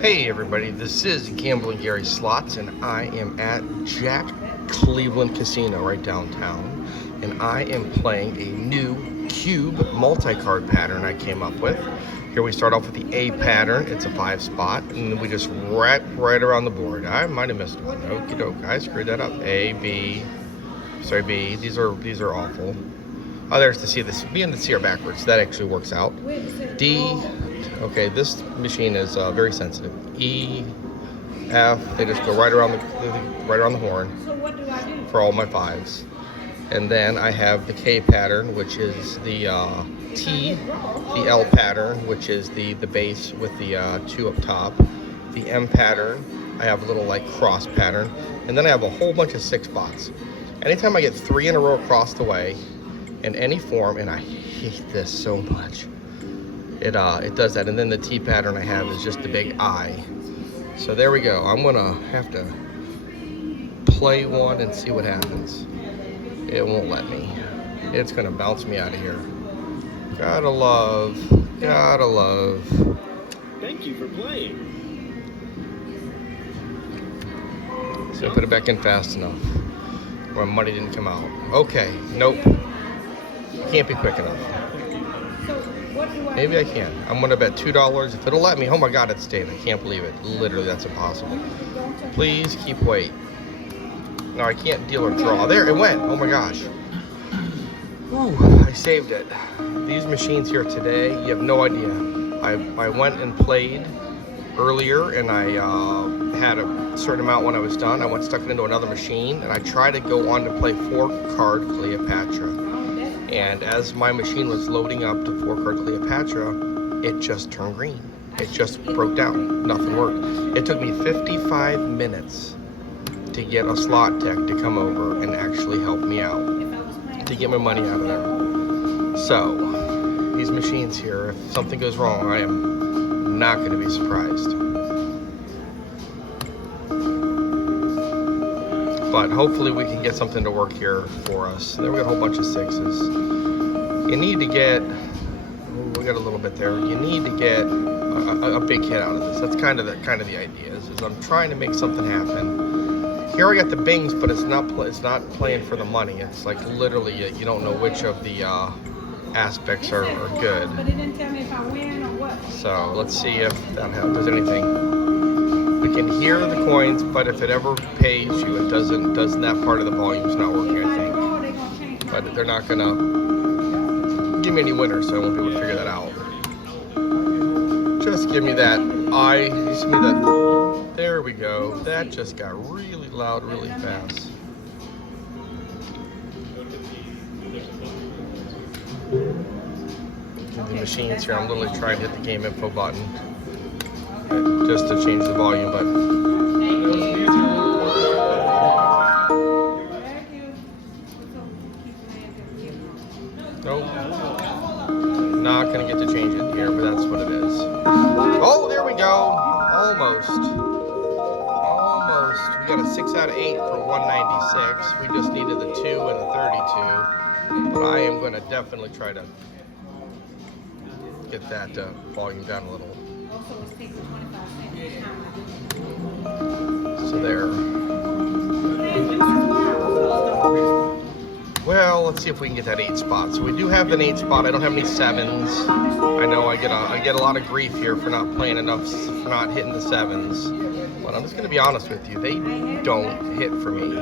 Hey everybody, this is Gambling Gary Slots, and I am at Jack Cleveland Casino right downtown, and I am playing a new cube multi-card pattern I came up with. Here we start off with the A pattern. It's a 5-spot, and then we just wrap right around the board. I might have missed one. Okie doke, I screwed that up. A, B, sorry B. These are awful. Oh, there's the C. The B and the C are backwards. That actually works out. D. Okay, this machine is very sensitive. E, F. They just go right around the horn for all my 5s. And then I have the K pattern, which is the T, the L pattern, which is the base with the 2 up top, the M pattern. I have a little like cross pattern, and then I have a whole bunch of 6 spots. Anytime I get 3 in a row across the way in any form, and I hate this so much, it does that. And then the T pattern I have is just the big I. So there we go. I'm gonna have to play one and see what happens. It won't let me. It's gonna bounce me out of here. Gotta love. Thank you for playing. So I put it back in fast enough. My money didn't come out. Okay, nope. Can't be quick enough. Maybe I can. I'm gonna bet $2. If it'll let me, oh my God, it stayed. I can't believe it. Literally, that's impossible. Please keep wait. No, I can't deal or draw. There, it went. Oh my gosh. Whew, I saved it. These machines here today, you have no idea. I went and played earlier, and I had a certain amount when I was done. I went stuck it into another machine, and I tried to go on to play 4-card Cleopatra. And as my machine was loading up to 4-card Cleopatra, it just turned green. It just broke down. Nothing worked. It took me 55 minutes to get a slot tech to come over and actually help me out, to get my money out of there. So, these machines here, if something goes wrong, I am not going to be surprised. But hopefully we can get something to work here for us. There we got a whole bunch of 6s. You need to get, we got a little bit there. You need to get a big hit out of this. That's kind of the idea. Is I'm trying to make something happen. Here I got the bings, but it's not playing for the money. It's like literally you don't know which of the aspects are good. But it didn't tell me if I win or what. So let's see if that helps. Does anything? We can hear the coins, but if it ever pays you, it doesn't. That part of the volume's not working, I think. But they're not gonna give me any winners, so I won't be able to figure that out. Just give me that. Just give me that. There we go. That just got really loud, really fast. The machines here. I'm literally trying to hit the game info button just to change the volume, but nope, not gonna get to change it here, but that's what it is. Oh, there we go. Almost. We got a 6 out of 8 for 196. We just needed the 2 and a 32, but I am gonna definitely try to get that volume down a little. So there. Well, let's see if we can get that 8 spot. So we do have an 8 spot. I don't have any 7s. I know I get a lot of grief here for not playing enough, for not hitting the 7s. But I'm just going to be honest with you. They don't hit for me.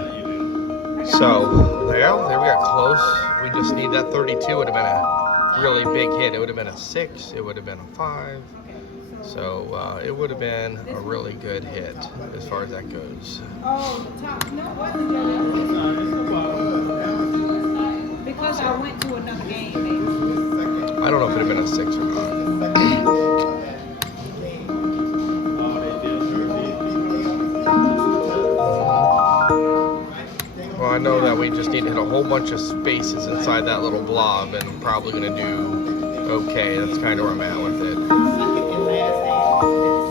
So there we got close. We just need that 32. Would have been a really big hit. It would have been a 6. It would have been a 5. So it would have been a really good hit as far as that goes. Oh, the top. No, what? Because I went to another game, maybe. I don't know if it would have been a 6 or not. Well, I know that we just need to hit a whole bunch of spaces inside that little blob, and I'm probably going to do okay. That's kind of where I'm at with it.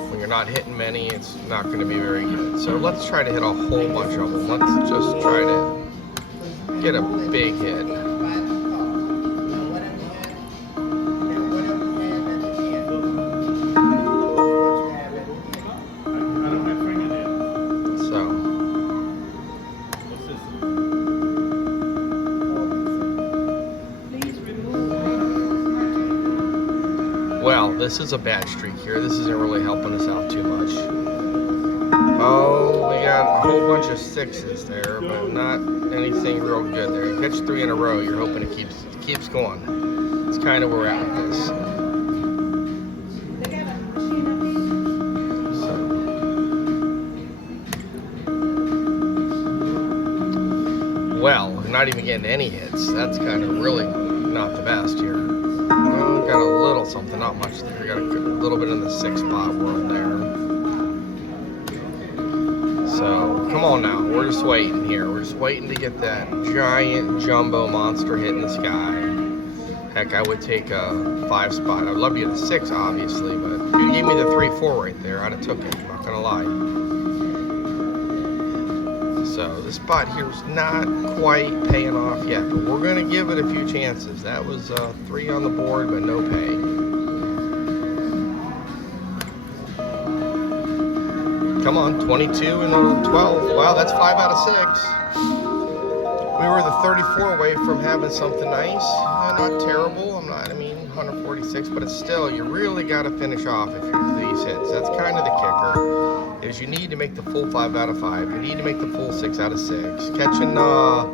When you're not hitting many, it's not going to be very good. So let's try to hit a whole bunch of them. Let's just try to get a big hit. this is a bad streak here. This isn't really helping us out too much. Oh, we got a whole bunch of sixes there, but not anything real good there. You catch 3 in a row, you're hoping it keeps going. It's kind of where we're at with this. Well, we're not even getting any hits. That's kind of really not the best here. Well, got a little something, not much there. Got a little bit in the 6 spot world there. So, come on now. We're just waiting here. We're just waiting to get that giant jumbo monster hit in the sky. Heck, I would take a 5 spot. I'd love to get a 6, obviously, but if you gave me the 3-4 right there, I'd have took it. I'm not going to lie. So this spot here is not quite paying off yet, but we're going to give it a few chances. That was 3 on the board, but no pay. Come on, 22 and a 12. Wow, that's 5 out of 6. We were the 34 away from having something nice. Not terrible. I mean, 146, but it's still, you really got to finish off if you're these hits. That's kind of the kicker. Is you need to make the full 5 out of 5. You need to make the full 6 out of 6. Catching a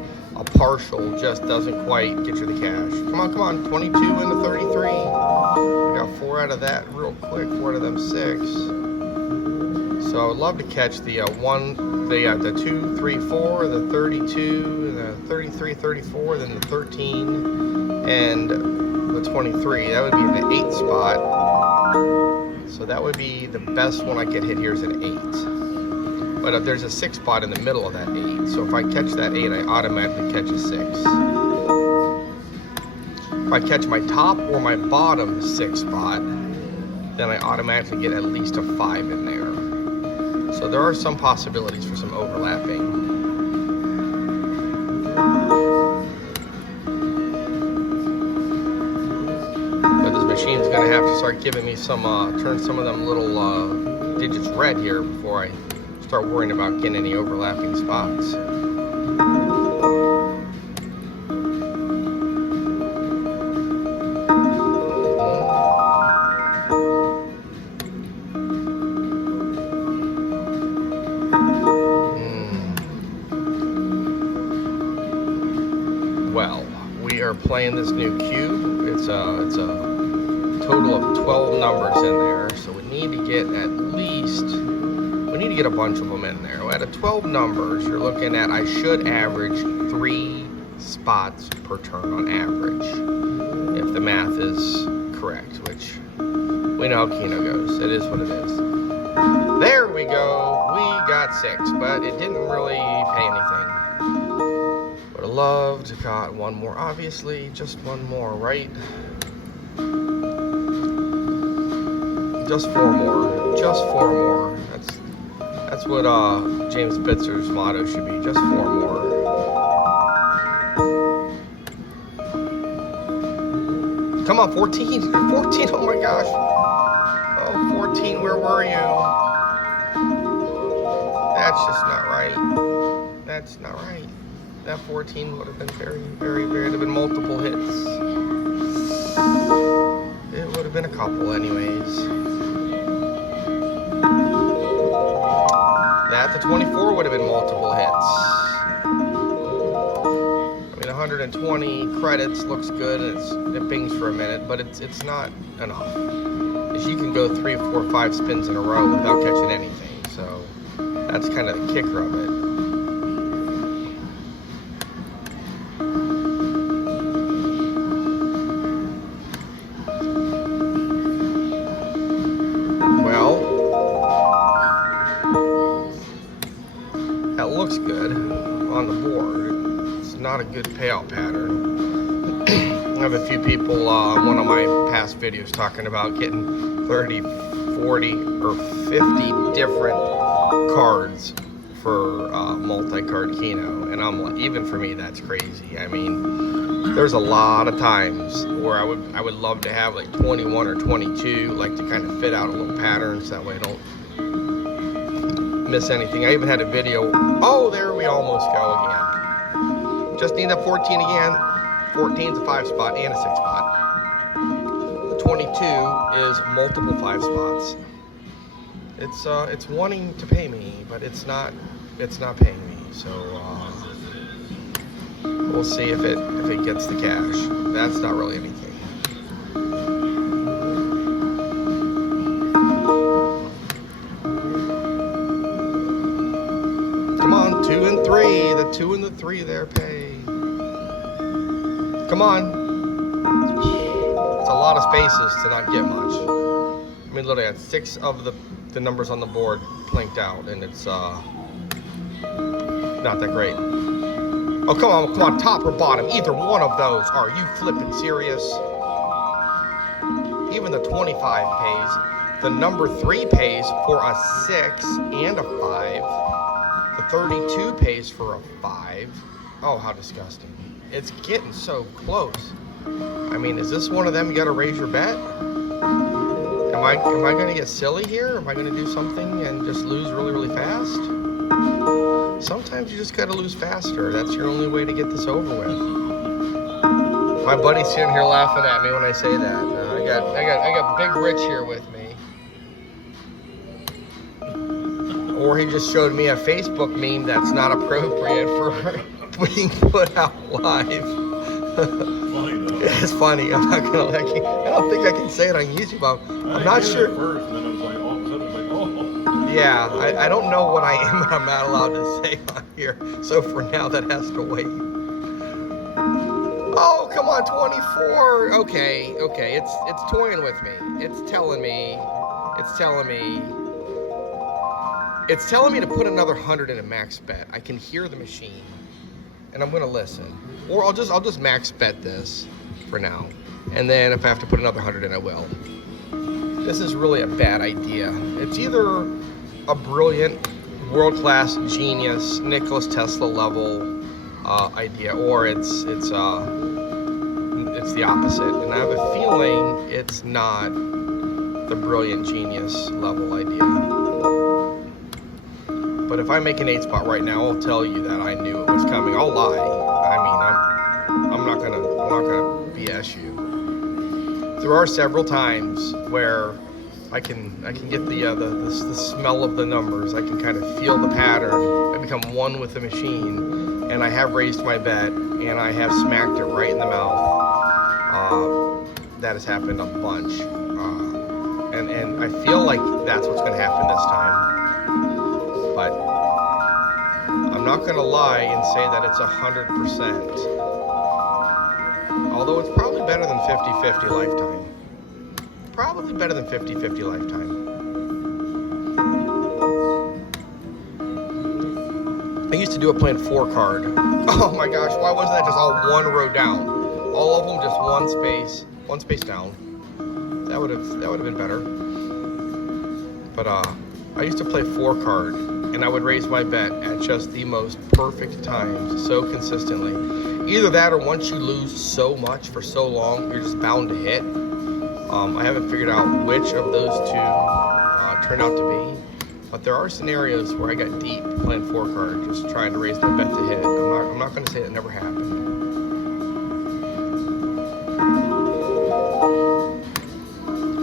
partial just doesn't quite get you the cash. Come on, 22 and a 33. We got 4 out of that real quick, 4 out of them 6. So I would love to catch the 2, 3, 4, the 32, the 33, 34, then the 13, and the 23. That would be in the 8 spot. So that would be the best one I could hit here is an 8. But there's a 6 spot in the middle of that 8. So if I catch that 8, I automatically catch a 6. If I catch my top or my bottom 6 spot, then I automatically get at least a 5 in there. So there are some possibilities for some overlapping. But this machine's gonna have to start giving me some, turn some of them little digits red here before I start worrying about getting any overlapping spots. Well, we are playing this new cube. It's a total of 12 numbers in there, so we need to get a bunch of them in there. Out of 12 numbers, you're looking at, I should average 3 spots per turn on average, if the math is correct, which we know how Keno goes. It is what it is. There we go. We got 6, but it didn't really pay anything. Would have loved to got one more, obviously, just one more, right? Just 4 more, just 4 more. That's what James Bitzer's motto should be, just 4 more. Come on, 14, 14, oh my gosh. Oh, 14, where were you? That's just not right. That's not right. That 14 would have been very, very, very, would have been multiple hits. It would have been a couple anyways. That, the 24 would have been multiple hits. I mean, 120 credits looks good, and it bings for a minute, but it's not enough. Because you can go 3, 4, 5 spins in a row without catching anything, so that's kind of the kicker of it. That looks good on the board. It's not a good payout pattern. I have a few people on one of my past videos talking about getting 30, 40, or 50 different cards for multi-card Keno, and I'm like, even for me, that's crazy. I mean, there's a lot of times where I would love to have like 21 or 22, like to kind of fit out a little pattern, so that way I don't miss anything. I even had a video. Oh, there we almost go again. Just need that 14 again. 14's a 5 spot and a 6 spot. The 22 is multiple 5 spots. It's wanting to pay me, but it's not paying me. So we'll see if it gets the cash. That's not really anything. Come on, 2 and 3. The 2 and the 3 there pay. Come on. It's a lot of spaces to not get much. I mean, literally, I had 6 of the numbers on the board planked out, and it's not that great. Oh, come on, top or bottom. Either one of those. Are you flipping serious? Even the 25 pays. The number 3 pays for a 6 and a 5. The 32 pays for a 5. Oh, how disgusting. It's getting so close. I mean, is this one of them you gotta raise your bet? Am I gonna get silly here? Am I gonna do something and just lose really, really fast? Sometimes you just gotta lose faster. That's your only way to get this over with. My buddy's sitting here laughing at me when I say that. I got Big Rich here with me. Or he just showed me a Facebook meme that's not appropriate for being put out live. It's funny. I'm not gonna I don't think I can say it on YouTube. I'm not sure. First, and then I was like, all of a sudden, it's like, oh. Yeah, I don't know what I am and I'm not allowed to say on here. So for now, that has to wait. Oh, come on, 24. Okay. It's toying with me. It's telling me to put another 100 in a max bet. I can hear the machine, and I'm gonna listen. Or I'll just max bet this for now, and then if I have to put another 100 in, I will. This is really a bad idea. It's either a brilliant, world-class genius, Nikola Tesla level idea, or it's the opposite. And I have a feeling it's not the brilliant genius level idea. But if I make an 8 spot right now, I'll tell you that I knew it was coming. I'll lie. I mean, I'm not gonna BS you. There are several times where I can get the smell of the numbers. I can kind of feel the pattern. I become one with the machine, and I have raised my bet, and I have smacked it right in the mouth. That has happened a bunch, and I feel like that's what's going to happen this time. But I'm not going to lie and say that it's 100%. Although it's probably better than 50-50 lifetime. Probably better than 50-50 lifetime. I used to do it playing 4 card. Oh my gosh, why wasn't that just all one row down? All of them just one space down. That would have been better. But I used to play 4 card, and I would raise my bet at just the most perfect times, so consistently. Either that, or once you lose so much for so long, you're just bound to hit. I haven't figured out which of those two turned out to be, but there are scenarios where I got deep playing 4 card, just trying to raise my bet to hit. I'm not going to say it never happened.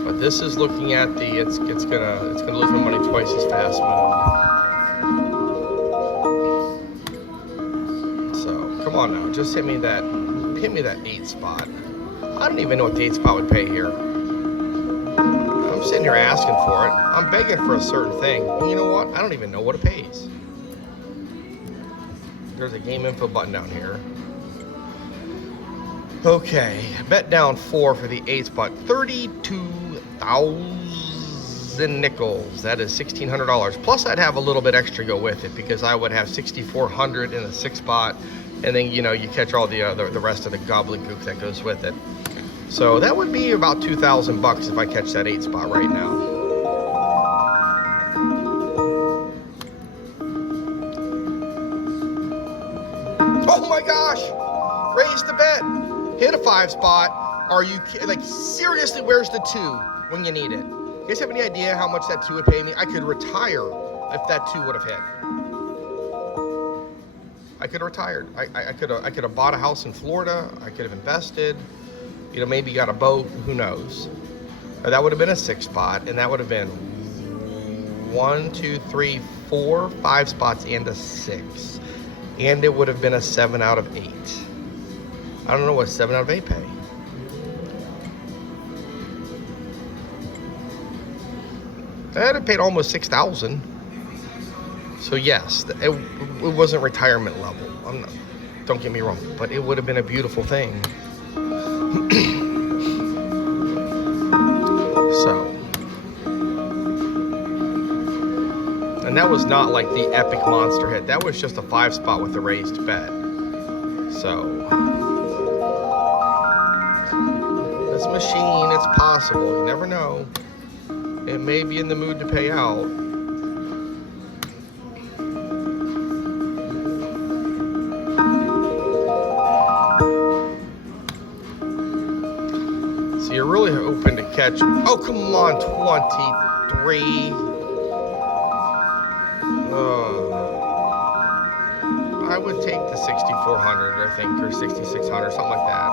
But this is looking at the it's gonna lose my money twice as fast mode. So come on now, just hit me that 8 spot. I don't even know what the 8 spot would pay here. I'm sitting here asking for it. I'm begging for a certain thing. And you know what? I don't even know what it pays. There's a game info button down here. Okay, bet down 4 for the 8 spot. 32,000 nickels. That is $1,600. Plus, I'd have a little bit extra go with it because I would have 6,400 in the 6 spot, and then you catch all the rest of the gobbledygook that goes with it. So that would be about $2,000 if I catch that 8 spot right now. Oh my gosh! Raise the bet. Hit a 5 spot. Are you like seriously? Where's the 2 when you need it? You guys have any idea how much that 2 would pay me? I could retire if that 2 would have hit. I could have retired. I could have bought a house in Florida. I could have invested. Maybe got a boat. Who knows? Or that would have been a 6 spot, and that would have been 1, 2, 3, 4, 5 spots and a 6. And it would have been a 7 out of 8. I don't know what 7 out of 8 pay. That had paid almost 6,000. So yes, it wasn't retirement level. Don't get me wrong, but it would have been a beautiful thing. So, and that was not like the epic monster hit. That was just a 5 spot with a raised bet. So, this machine, it's possible. You never know. It may be in the mood to pay out. So you're really hoping to catch. Oh, come on, 23. I would take the 6,400, I think, or 6,600, something like that.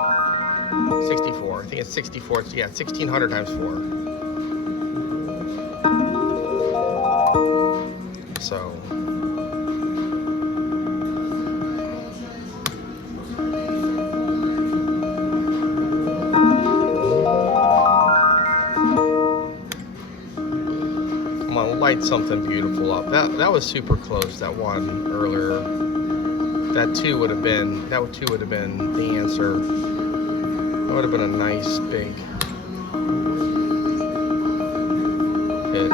64. I think it's 64. Yeah, 1,600 times 4. So, I'm gonna light something beautiful up. That was super close. That one earlier. That 2 would have been. That 2 would have been the answer. That would have been a nice big hit.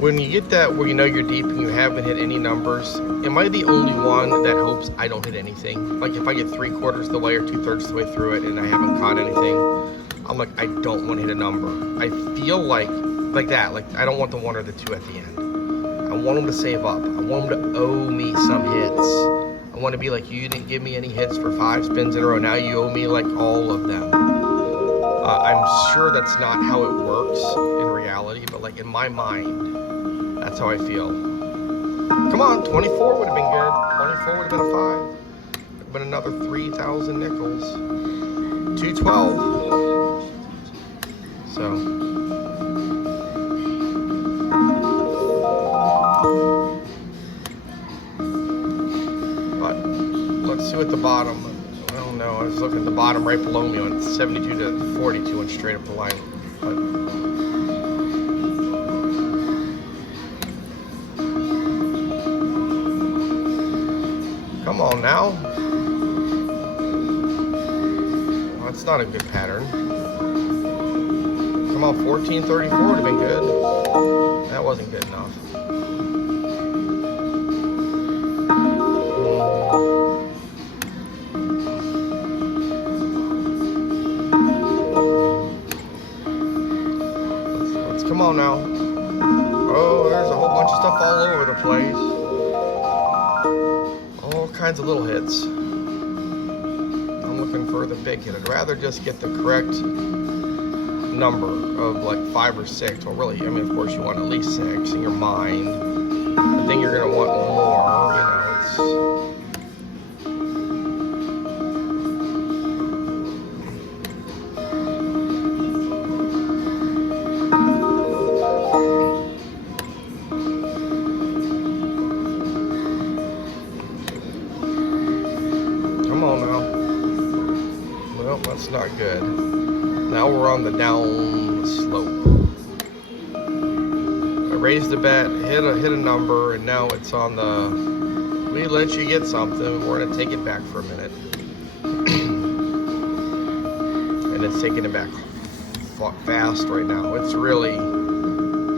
When you get that where you know you're deep and you haven't hit any numbers, am I the only one that hopes I don't hit anything? Like if I get 3/4 of the way or 2/3 of the way through it and I haven't caught anything, I'm like, I don't want to hit a number. I feel like that. Like I don't want the 1 or the 2 at the end. I want them to save up. I want them to owe me some hits. I want to be like, you didn't give me any hits for 5 spins in a row. Now you owe me like all of them. I'm sure that's not how it works in reality, but like in my mind, that's how I feel. Come on, 24 would have been good. 24 would have been a 5. Would have been another 3,000 nickels. 212. So. But let's see what the bottom. I don't know. I was looking at the bottom right below me on 72 to 42 went straight up the line. But come on now. Well, that's not a good pattern. Come on, 1434 would have been good. That wasn't good enough. Let's come on now. Oh, there's a whole bunch of stuff all over the place. All kinds of little hits. I'm looking for the big hit. I'd rather just get the correct number of like 5 or 6. Well, really, I mean, of course, you want at least 6 in your mind. But then you're gonna want more. You know, it's. Come on now. Well, that's not good. Now we're on the down slope. I raised the bet, hit a number, and now it's on the. We let you get something. We're gonna take it back for a minute, and it's taking it back fast right now. It's really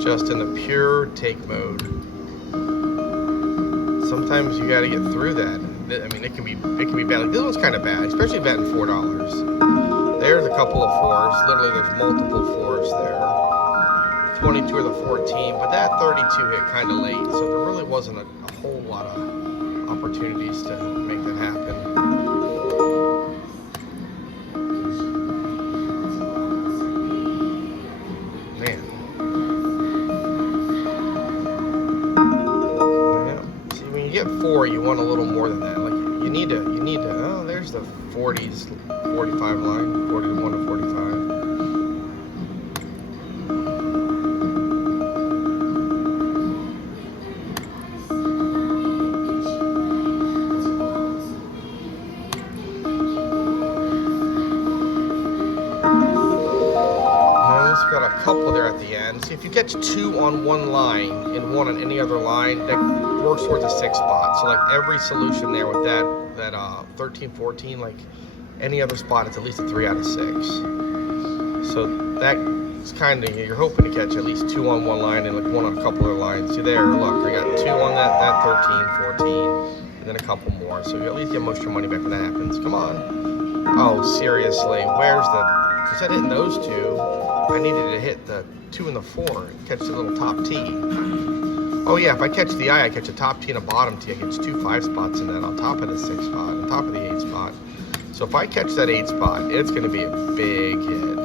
just in the pure take mode. Sometimes you got to get through that. I mean, it can be bad. Like this one's kind of bad, especially betting $4. There's a couple of 4s. Literally, there's multiple 4s there. 22 or the 14, but that 32 hit kind of late, so there really wasn't a whole lot of opportunities to make that happen. Man. 4, you want a little more than that. Like you need to. Oh, there's the 40s, 45 line, 41 to 45. Got a couple there at the end. See, if you catch 2 on one line and 1 on any other line, that works towards a 6 spot. So like every solution there with that 13, 14, like any other spot, it's at least a 3 out of 6. So that's kind of, you're hoping to catch at least 2 on one line and like 1 on a couple other lines. See there, look, I got 2 on that 13, 14, and then a couple more. So you at least get most of your money back when that happens. Come on. Oh, seriously, where's the, instead of hitting those 2, I needed to hit the 2 and the 4 and catch the little top tee. Oh yeah, if I catch the eye, I catch a top tee and a bottom tee. I catch 2 5 spots in that on top of the 6 spot, on top of the 8 spot. So if I catch that 8 spot, it's going to be a big hit.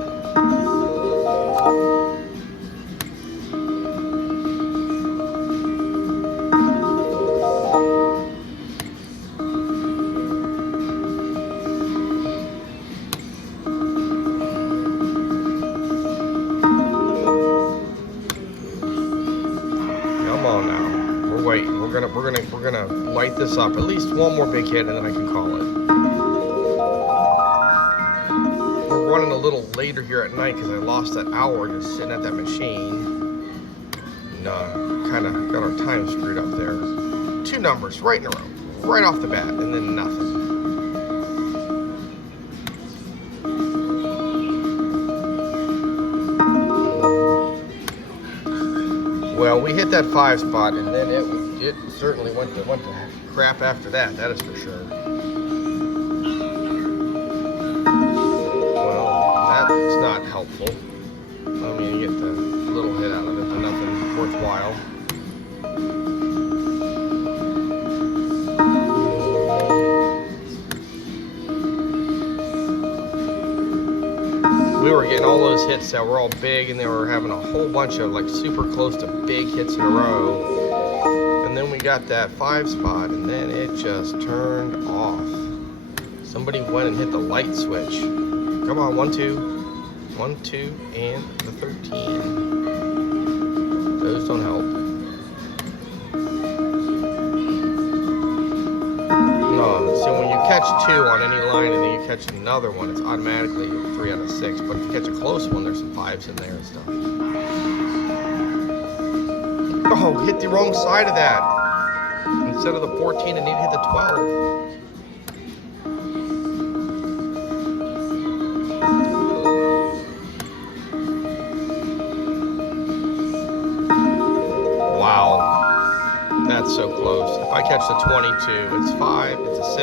We're gonna light this up. At least one more big hit, and then I can call it. We're running a little later here at night because I lost that hour just sitting at that machine. And kind of got our time screwed up there. 2 numbers right in a row, right off the bat, and then nothing. Well, we hit that 5 spot, and then it certainly went to crap after that. That is for sure. Well, that's not helpful. I mean, you get the little hit out of it, but nothing worthwhile. We were getting all those hits that were all big, and they were having a whole bunch of like super close to big hits in a row. And then we got that 5 spot, and then it just turned off. Somebody went and hit the light switch. Come on, 1 2, 1 2, and the 13. Those don't help. No, so when you catch 2 on any line and then you catch another one, it's automatically 3 out of 6. But if you catch a close one, there's some 5s in there and stuff. Oh, hit the wrong side of that. Instead of the 14, I need to hit the 12. Wow. That's so close. If I catch the 22, it's 5, it's a 6.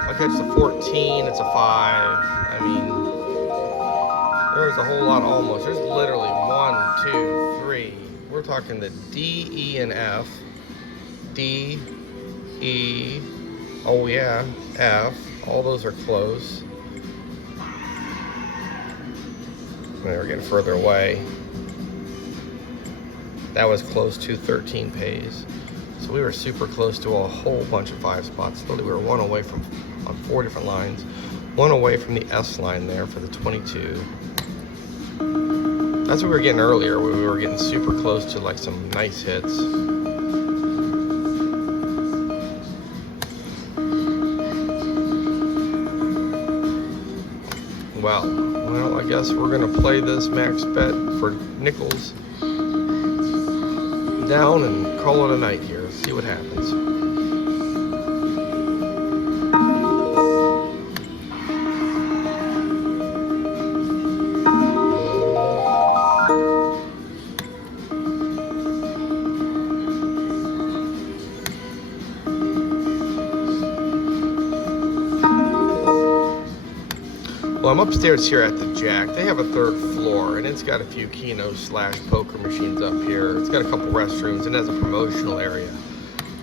If I catch the 14, it's a 5. I mean, there's a whole lot almost. There's literally 1, 2, 3. We're talking the D, E, and F. D, E, oh yeah, F. All those are close. We're getting further away. That was close to 13 pays. So we were super close to a whole bunch of 5 spots. Literally, we were 1 away from, on 4 different lines. 1 away from the S line there for the 22. That's what we were getting earlier, where we were getting super close to like some nice hits. Well, I guess we're gonna play this max bet for nickels down and call it a night here. See what happens. Well, I'm upstairs here at the Jack. They have a 3rd floor, and it's got a few Keno / poker machines up here. It's got a couple restrooms, and it has a promotional area.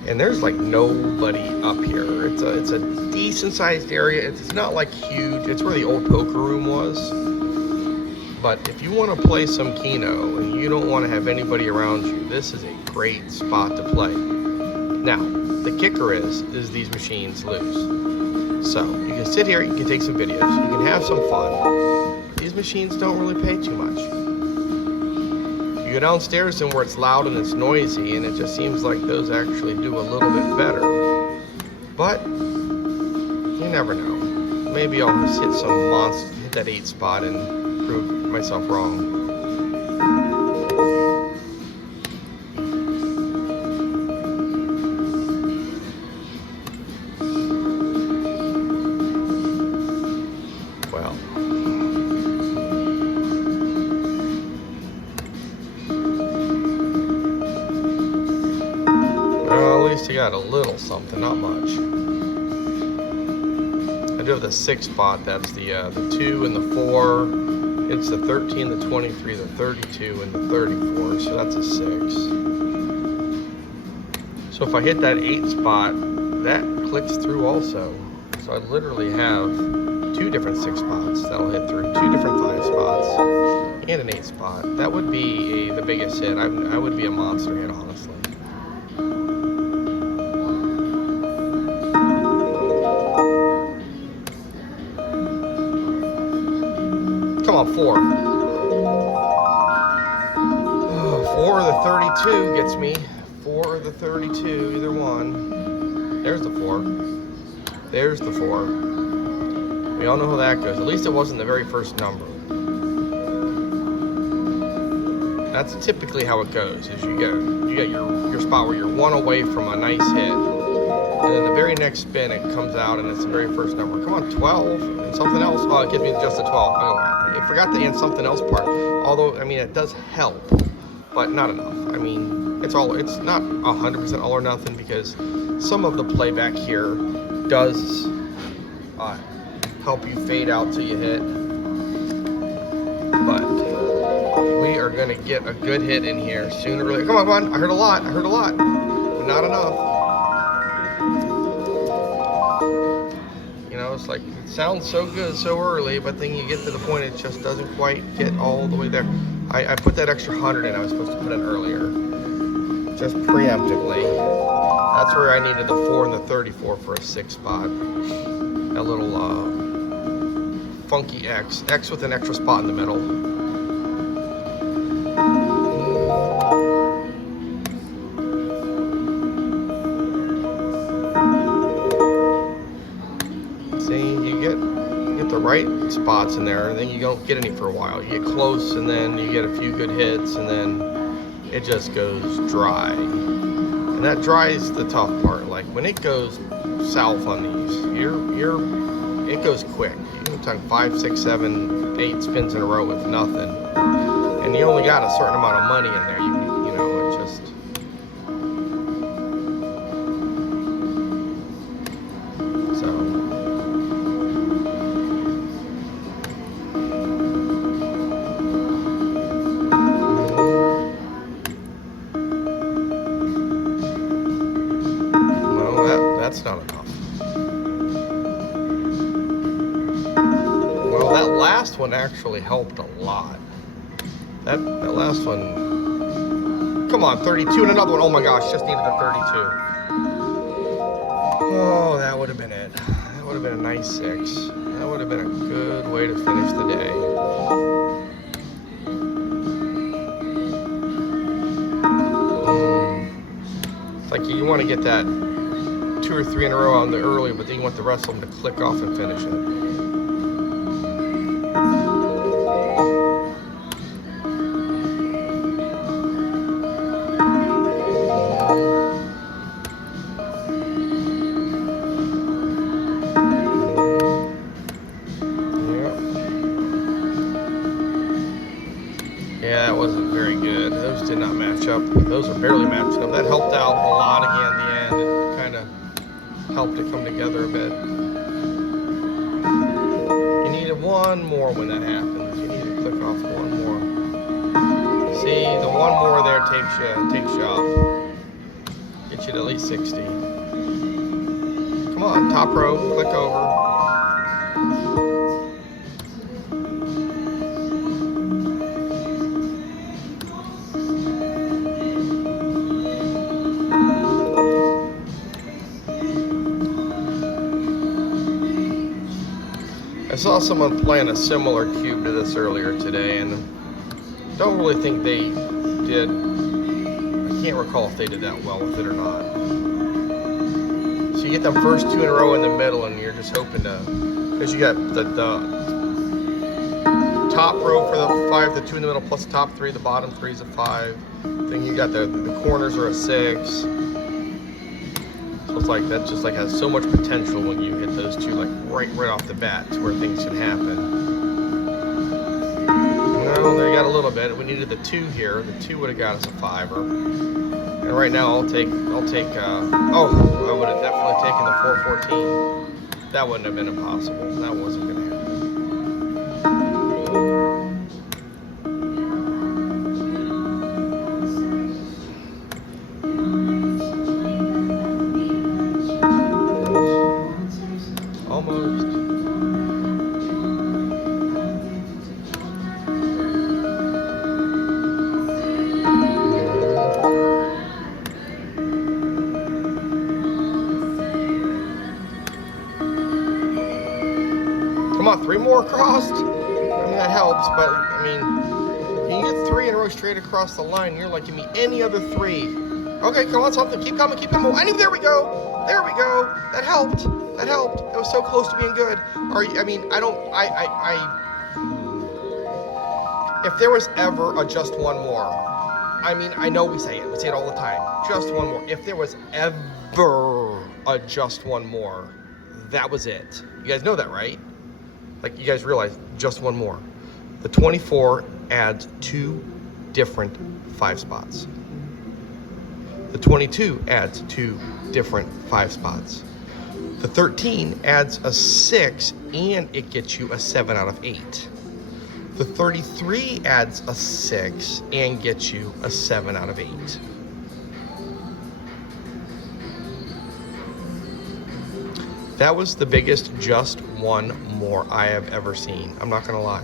And there's like nobody up here. It's a decent sized area. It's not like huge. It's where the old poker room was. But if you want to play some Keno and you don't want to have anybody around you, this is a great spot to play. Now, the kicker is these machines lose. So you can sit here, you can take some videos, you can have some fun. These machines don't really pay too much. You go downstairs and where it's loud and it's noisy, and it just seems like those actually do a little bit better. But you never know. Maybe I'll just hit some monster, hit that 8 spot and prove myself wrong. Well, at least you got a little something, not much. I do have the 6 spot. That's the 2 and the 4. It's the 13, the 23, the 32, and the 34. So that's a 6. So if I hit that 8 spot, that clicks through also. So I literally have 2 different 6 spots that'll hit through, 2 different 5 spots, and an 8 spot. That would be the biggest hit. I would be a monster hit, honestly. Come on, 4. Oh, 4 or the 32 gets me. 4 or the 32, either one. There's the 4. There's the 4. We all know how that goes. At least it wasn't the very first number. That's typically how it goes. Is you get your spot where you're 1 away from a nice hit, and then the very next spin it comes out and it's the very first number. Come on, 12 and something else. Oh, it gives me just a 12. I forgot the and something else part. Although I mean it does help, but not enough. I mean it's not 100% all or nothing, because some of the playback here does help you fade out till you hit. But we are gonna get a good hit in here sooner or later. Come on. I heard a lot, but not enough. You know, it's like, it sounds so good so early, but then you get to the point it just doesn't quite get all the way there. I put that extra 100 in I was supposed to put in earlier, just preemptively. That's where I needed the 4 and the 34 for a 6 spot. A little funky X with an extra spot in the middle. See, you get the right spots in there, and then you don't get any for a while. You get close, and then you get a few good hits, and then it just goes dry. And that dry is the tough part. Like when it goes south on these, it goes quick. You're talking 5, 6, 7, 8 spins in a row with nothing, and you only got a certain amount of money in there. You know, it just. That's not enough. Well, that last one actually helped a lot. That last one. Come on, 32 and another one. Oh my gosh, just needed a 32. Oh, that would have been it. That would have been a nice 6. That would have been a good way to finish the day. It's like you want to get that 2 or 3 in a row on the early, but then you want the rest of them to click off and finish it. Yeah, that wasn't very good. Those did not match up. Those are barely matching up. That helped out a lot again in the end. It kind of helped it come together a bit. You needed one more when that happens. You need to click off one more. See, the one more there takes you up. Get you to at least 60. Come on, top row, click over. I saw someone playing a similar cube to this earlier today, and don't really think they did. I can't recall if they did that well with it or not. So you get them first two in a row in the middle, and you're just hoping to, because you got the top row for the 5, the 2 in the middle, plus the top 3, the bottom 3 is a 5. Then you got the corners are a 6. So it's like that just like has so much potential when you hit those two like right off the bat to where things can happen. Well, they got a little bit. We needed the 2 here. The 2 would have got us a 5er. And right now I'll take. Oh, I would have definitely taken the 414. That wouldn't have been impossible. That wasn't gonna happen. Almost. Come on, 3 more across. I mean, that helps, but I mean, you get 3 in a row straight across the line. You're like, give me any other 3. Okay, come on, something. Keep coming, keep coming. And there we go. There we go. That helped. That helped. It was so close to being good. I mean, if there was ever a just one more, I mean, I know we say it all the time. Just one more. If there was ever a just one more, that was it. You guys know that, right? Like, you guys realize just one more. The 24 adds 2 different 5 spots. The 22 adds 2 different 5 spots. The 13 adds a 6 and it gets you a 7 out of 8. The 33 adds a 6 and gets you a 7 out of 8. That was the biggest just one more I have ever seen. I'm not gonna lie.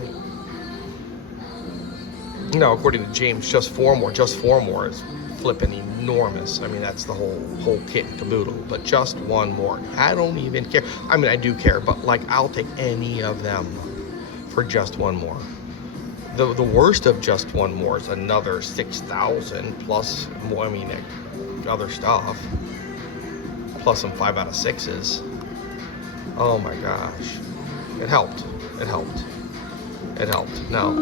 No, according to James, just 4 more is flipping enormous. I mean, that's the whole kit and caboodle. But just one more, I don't even care. I mean, I do care, but like, I'll take any of them for just one more. The worst of just one more is another 6,000 plus more. I mean, other stuff plus some 5 out of 6s. Oh my gosh, it helped. It helped. It helped. Now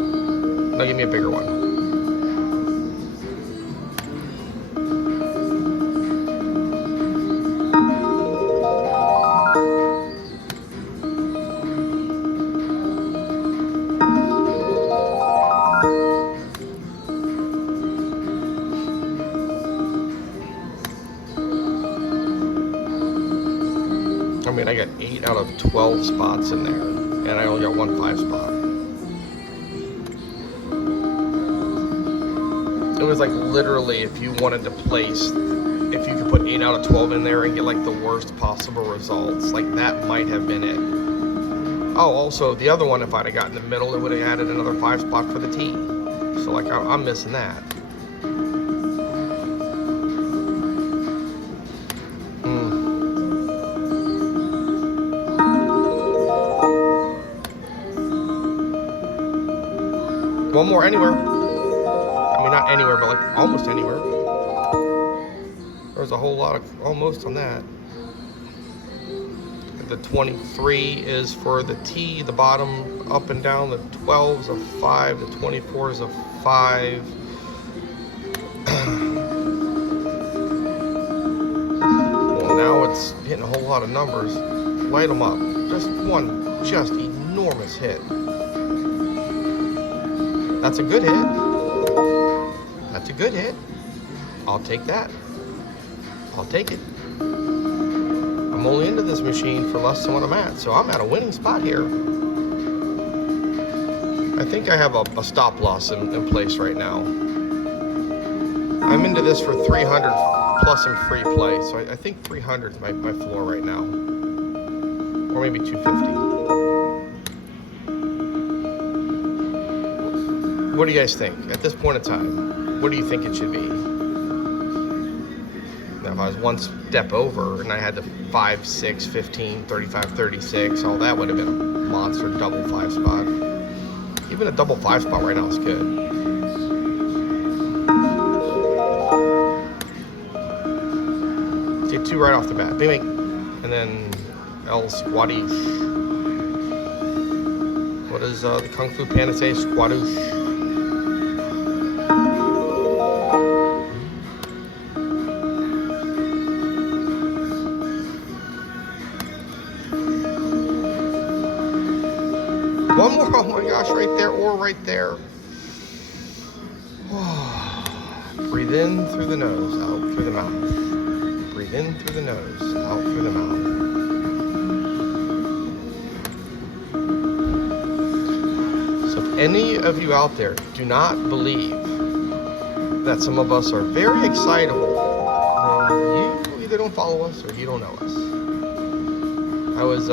give me a bigger one. I mean, I got 8 out of 12 spots in there, and I only got 1 5 spot. It was like literally, if you wanted to place, if you could put 8 out of 12 in there and get like the worst possible results, like that might have been it. Oh, also the other one, if I'd have gotten the middle, it would have added another 5 spot for the T. So like, I'm missing that. One more anywhere. I mean, not anywhere, but like almost anywhere. There's a whole lot of almost on that. The 23 is for the T, the bottom up and down. The 12 is a 5. The 24 is a 5. Well, now it's hitting a whole lot of numbers. Light them up. Just one, just enormous hit. That's a good hit. That's a good hit. I'll take that. I'll take it. I'm only into this machine for less than what I'm at, so I'm at a winning spot here. I think I have a stop loss in place right now. I'm into this for 300 plus some free play, so I think 300 is my floor right now. Or maybe 250. What do you guys think? At this point in time, what do you think it should be? Now, if I was one step over and I had the 5, 6, 15, 35, 36, all that would have been a monster double 5 spot. Even a double 5 spot right now is good. Get 2 right off the bat. Bing, bing. And then El Squadish. What does the Kung Fu Panda say? Squadoosh. One more, oh my gosh, right there, or right there. Breathe in through the nose, out through the mouth. Breathe in through the nose, out through the mouth. So if any of you out there do not believe that some of us are very excitable, then you either don't follow us or you don't know us. I was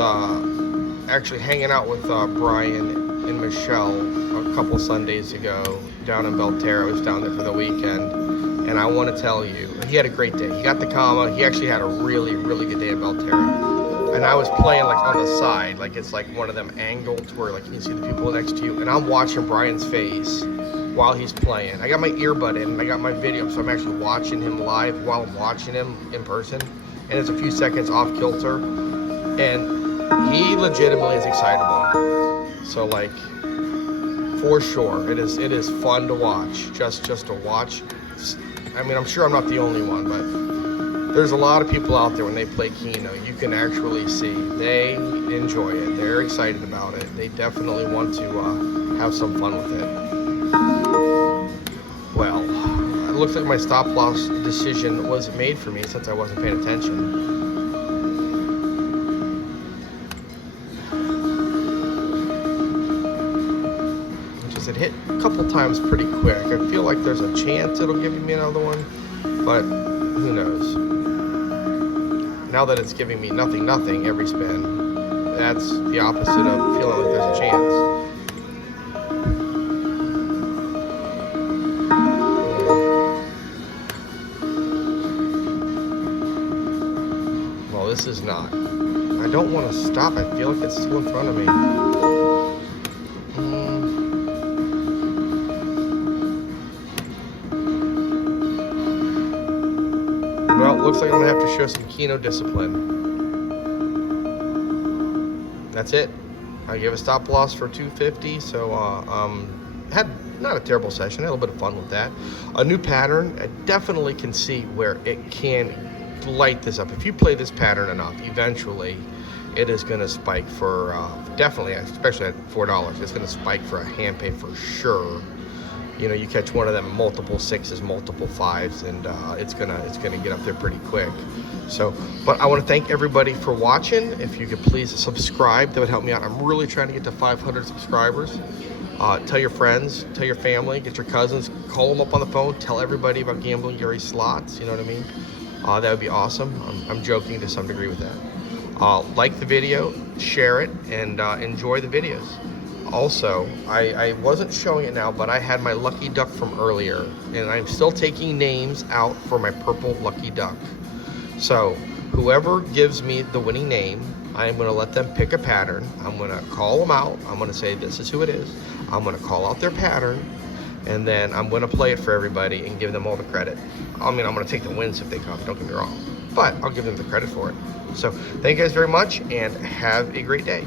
actually hanging out with Brian and Michelle a couple Sundays ago down in Belterra. I was down there for the weekend, and I want to tell you, he had a great day. He got the comma. He actually had a really, really good day at Belterra. And I was playing like on the side, like it's like one of them angles where like you can see the people next to you, and I'm watching Brian's face while he's playing. I got my earbud in, and I got my video, so I'm actually watching him live while I'm watching him in person, and it's a few seconds off kilter, and he legitimately is excitable. So like, for sure, it is fun to watch. Just to watch. I mean, I'm sure I'm not the only one, but there's a lot of people out there when they play Keno. You can actually see they enjoy it. They're excited about it. They definitely want to have some fun with it. Well, it looks like my stop loss decision was made for me since I wasn't paying attention. It hit a couple times pretty quick. I feel like there's a chance it'll give me another one, but who knows. Now that it's giving me nothing every spin, that's the opposite of feeling like there's a chance. Well, this is not. I don't want to stop. I feel like it's still in front of me. Well, looks like I'm gonna have to show some Keno discipline. That's it. I gave a stop loss for 250, so had not a terrible session. Had a little bit of fun with that. A new pattern. I definitely can see where it can light this up. If you play this pattern enough, eventually it is gonna spike for definitely, especially at $4. It's gonna spike for a hand pay for sure. You know, you catch one of them multiple 6s, multiple 5s, and it's gonna get up there pretty quick. So, but I want to thank everybody for watching. If you could please subscribe, that would help me out. I'm really trying to get to 500 subscribers. Tell your friends, tell your family, get your cousins, call them up on the phone, tell everybody about Gambling Gary Slots. You know what I mean? That would be awesome. I'm joking to some degree with that. Like the video, share it, and enjoy the videos. Also, I wasn't showing it now, but I had my lucky duck from earlier, and I'm still taking names out for my purple lucky duck. So whoever gives me the winning name, I'm going to let them pick a pattern. I'm going to call them out. I'm going to say this is who it is. I'm going to call out their pattern, and then I'm going to play it for everybody and give them all the credit. I mean, I'm going to take the wins if they come, don't get me wrong, but I'll give them the credit for it. So thank you guys very much, and have a great day.